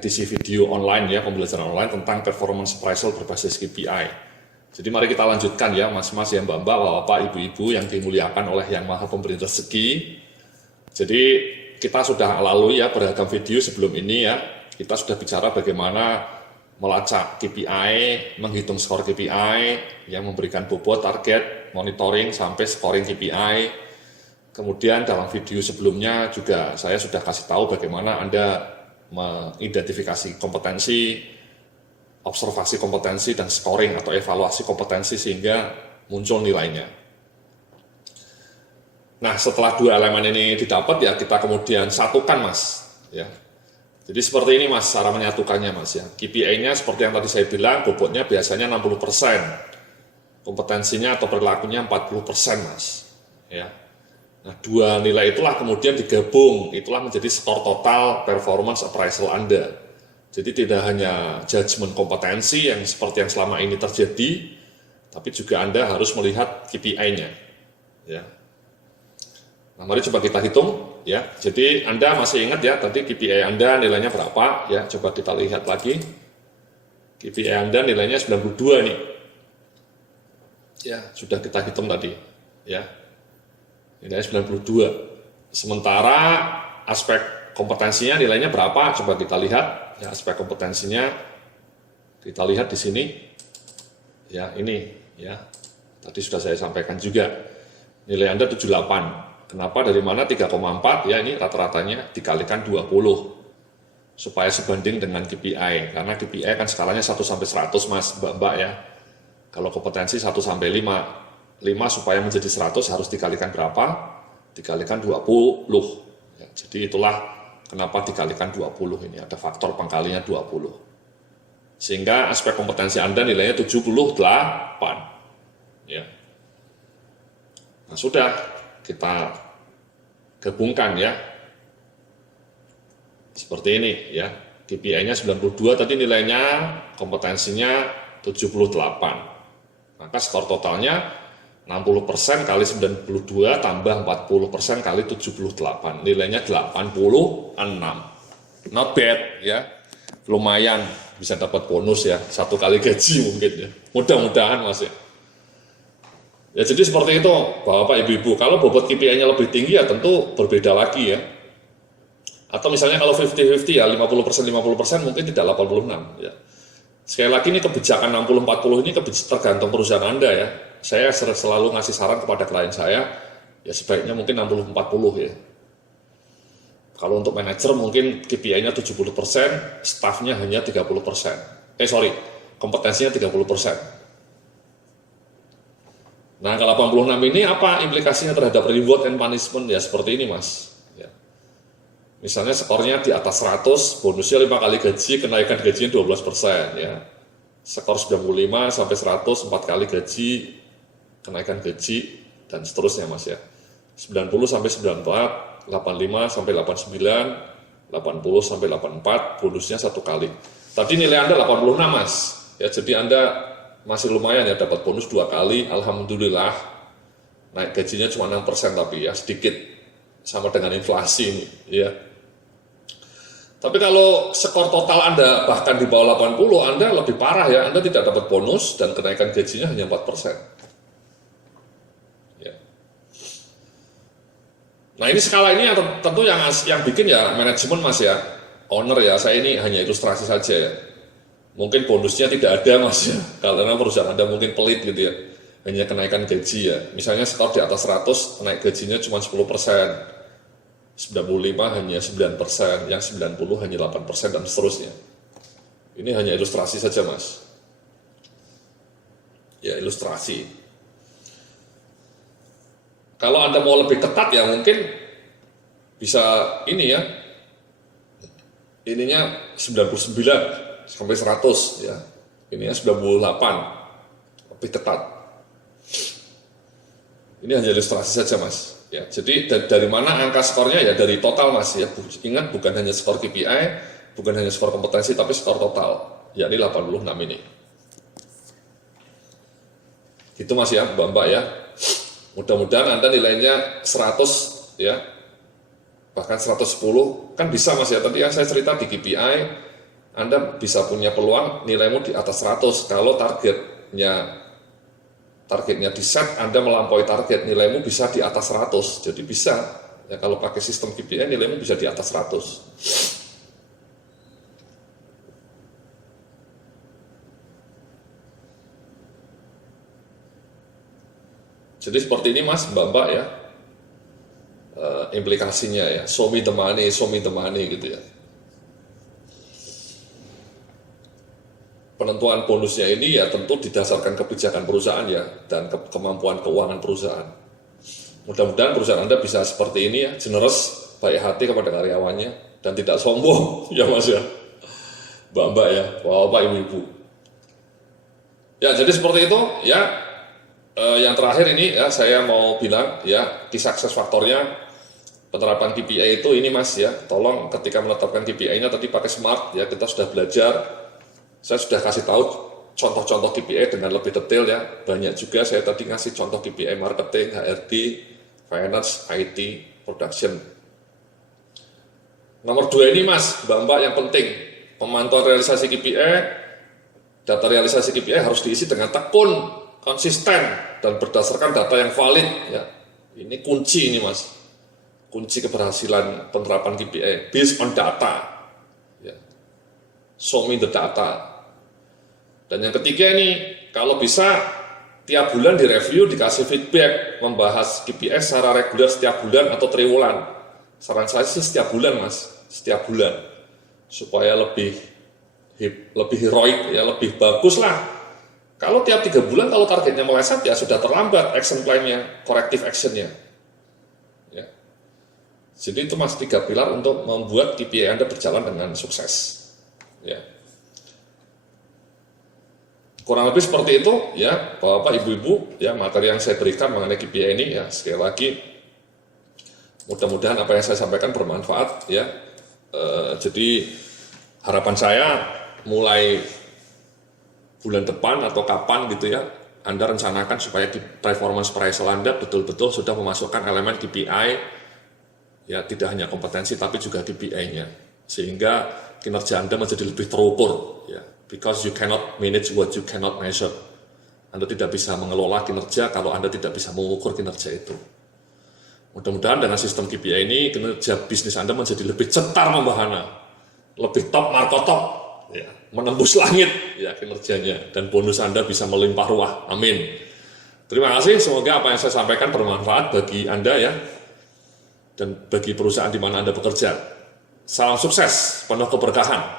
edisi video online ya, pembelajaran online tentang performance appraisal berbasis KPI. Jadi mari kita lanjutkan ya mas-mas ya, mbak-mbak, bapak-bapak, ibu-ibu yang dimuliakan oleh Yang Maha Pemberi Rezeki. Jadi kita sudah lalu ya beragam video sebelum ini ya, kita sudah bicara bagaimana melacak KPI, menghitung skor KPI, yang memberikan bobot, target, monitoring sampai scoring KPI. Kemudian dalam video sebelumnya juga saya sudah kasih tahu bagaimana Anda mengidentifikasi kompetensi, observasi kompetensi, dan scoring atau evaluasi kompetensi sehingga muncul nilainya. Nah, setelah dua elemen ini didapat ya kita kemudian satukan mas. Ya. Jadi seperti ini mas cara menyatukannya mas ya. KPI-nya seperti yang tadi saya bilang, bobotnya biasanya 60%, kompetensinya atau perilakunya 40% mas. Ya. Nah, dua nilai itulah kemudian digabung, itulah menjadi skor total performance appraisal Anda. Jadi tidak hanya judgement kompetensi yang seperti yang selama ini terjadi, tapi juga Anda harus melihat KPI-nya. Ya. Nah, mari coba kita hitung ya. Jadi Anda masih ingat ya tadi KPI Anda nilainya berapa ya? Coba kita lihat lagi. KPI Anda nilainya 92 nih. Ya, sudah kita hitung tadi ya. Nilainya 92. Sementara aspek kompetensinya nilainya berapa? Coba kita lihat. Ya, aspek kompetensinya kita lihat di sini. Ya, ini ya. Tadi sudah saya sampaikan juga. Nilai Anda 78. Kenapa? Dari mana 3,4? Ya, ini rata-ratanya dikalikan 20. Supaya sebanding dengan KPI. Karena KPI kan skalanya 1 sampai 100 Mas, Mbak-mbak ya. Kalau kompetensi 1 sampai 5. 5 supaya menjadi 100 harus dikalikan berapa? Dikalikan 20. Ya, jadi itulah kenapa dikalikan 20 ini. Ada faktor pengkalinya 20. Sehingga aspek kompetensi Anda nilainya 78. Ya. Nah sudah, kita gabungkan ya. Seperti ini ya. KPI-nya 92 tadi nilainya, kompetensinya 78. Maka skor totalnya 60% kali 92 tambah 40% kali 78. Nilainya 86. Not bad ya. Lumayan bisa dapat bonus ya. 1 kali gaji mungkin ya. Mudah-mudahan Mas ya. Ya jadi seperti itu Bapak Ibu-ibu. Kalau bobot KPI-nya lebih tinggi ya tentu berbeda lagi ya. Atau misalnya kalau 50-50 ya 50% mungkin tidak 86 ya. Sekali lagi ini kebijakan 60-40 ini tergantung perusahaan Anda ya. Saya selalu ngasih saran kepada klien saya, ya sebaiknya mungkin 60-40 ya. Kalau untuk manajer mungkin KPI-nya 70%, staffnya hanya 30%. Kompetensinya 30%. Nah, kalau 86 ini apa implikasinya terhadap reward and punishment? Ya seperti ini mas. Ya. Misalnya skornya di atas 100, bonusnya 5 kali gaji, kenaikan gajinya 12%. Ya. Skor 95 sampai 100, 4 kali gaji, kenaikan gaji, dan seterusnya mas ya. 90 sampai 94, 85 sampai 89, 80 sampai 84, bonusnya 1 kali. Tadi nilai Anda 86 mas, ya jadi Anda masih lumayan ya dapat bonus 2 kali, alhamdulillah. Naik gajinya cuma 6% tapi ya sedikit, sama dengan inflasi ini ya. Tapi kalau skor total Anda bahkan di bawah 80, Anda lebih parah ya, Anda tidak dapat bonus dan kenaikan gajinya hanya 4%. Nah ini skala ini yang tentu yang bikin ya manajemen mas ya, owner ya, saya ini hanya ilustrasi saja ya. Mungkin bonusnya tidak ada mas ya, karena perusahaan Anda mungkin pelit gitu ya, hanya kenaikan gaji ya. Misalnya skor di atas 100, naik gajinya cuma 10%, 95 hanya 9%, yang 90 hanya 8% dan seterusnya. Ini hanya ilustrasi saja mas. Ya ilustrasi. Kalau Anda mau lebih ketat ya mungkin bisa ini ya, ininya 99 sampai 100 ya, ininya 98, lebih ketat. Ini hanya ilustrasi saja mas. Ya, jadi dari mana angka skornya ya dari total mas ya. Ingat bukan hanya skor KPI, bukan hanya skor kompetensi tapi skor total, yakni 86 ini. Itu mas ya, mbak-mbak ya. Mudah-mudahan Anda nilainya 100 ya, bahkan 110, kan bisa mas ya. Tadi yang saya cerita di KPI Anda bisa punya peluang nilaimu di atas 100 kalau targetnya di set, Anda melampaui target, nilaimu bisa di atas 100. Jadi bisa, ya kalau pakai sistem KPI nilaimu bisa di atas 100. Jadi seperti ini Mas, Mbak ya, implikasinya ya, show me the money gitu ya. Penentuan bonusnya ini ya tentu didasarkan kebijakan perusahaan ya, dan kemampuan keuangan perusahaan. Mudah-mudahan perusahaan Anda bisa seperti ini ya, generous, baik hati kepada karyawannya, dan tidak sombong ya Mas ya, Mbak ya, Bapak Ibu-Ibu. Ya jadi seperti itu ya. Yang terakhir ini ya saya mau bilang ya, key success faktornya penerapan KPI itu ini Mas ya, tolong ketika menetapkan KPI-nya tadi pakai SMART ya, kita sudah belajar, saya sudah kasih tahu contoh-contoh KPI dengan lebih detail ya, banyak juga saya tadi ngasih contoh KPI marketing, HRD, finance, IT, production. Nomor 2 ini Mas, Mbak yang penting, pemantauan realisasi KPI, data realisasi KPI harus diisi dengan tekun, konsisten, dan berdasarkan data yang valid ya. Ini kunci ini Mas, kunci keberhasilan penerapan KPI based on data ya. Show me the data. Dan yang ketiga ini, kalau bisa tiap bulan direview, dikasih feedback, membahas KPI secara reguler setiap bulan atau triwulan. Saran saya sih setiap bulan Mas, setiap bulan, supaya lebih heroik ya, lebih bagus lah. Kalau tiap 3 bulan, kalau targetnya meleset ya sudah terlambat action plan-nya, corrective action-nya. Ya. Jadi itu Mas 3 pilar untuk membuat KPI Anda berjalan dengan sukses. Ya. Kurang lebih seperti itu ya, Bapak Ibu-Ibu ya, materi yang saya berikan mengenai KPI ini ya, sekali lagi mudah-mudahan apa yang saya sampaikan bermanfaat ya. Jadi harapan saya mulai bulan depan atau kapan gitu ya, Anda rencanakan supaya di performance appraisal Anda betul-betul sudah memasukkan elemen KPI ya, tidak hanya kompetensi tapi juga KPI-nya, sehingga kinerja Anda menjadi lebih terukur ya, because you cannot manage what you cannot measure. Anda tidak bisa mengelola kinerja kalau Anda tidak bisa mengukur kinerja itu. Mudah-mudahan dengan sistem KPI ini kinerja bisnis Anda menjadi lebih cetar membahana, lebih top markotop ya, menembus langit ya kinerjanya, dan bonus Anda bisa melimpah ruah. Amin. Terima kasih, semoga apa yang saya sampaikan bermanfaat bagi Anda ya, dan bagi perusahaan di mana Anda bekerja. Salam sukses, penuh keberkahan.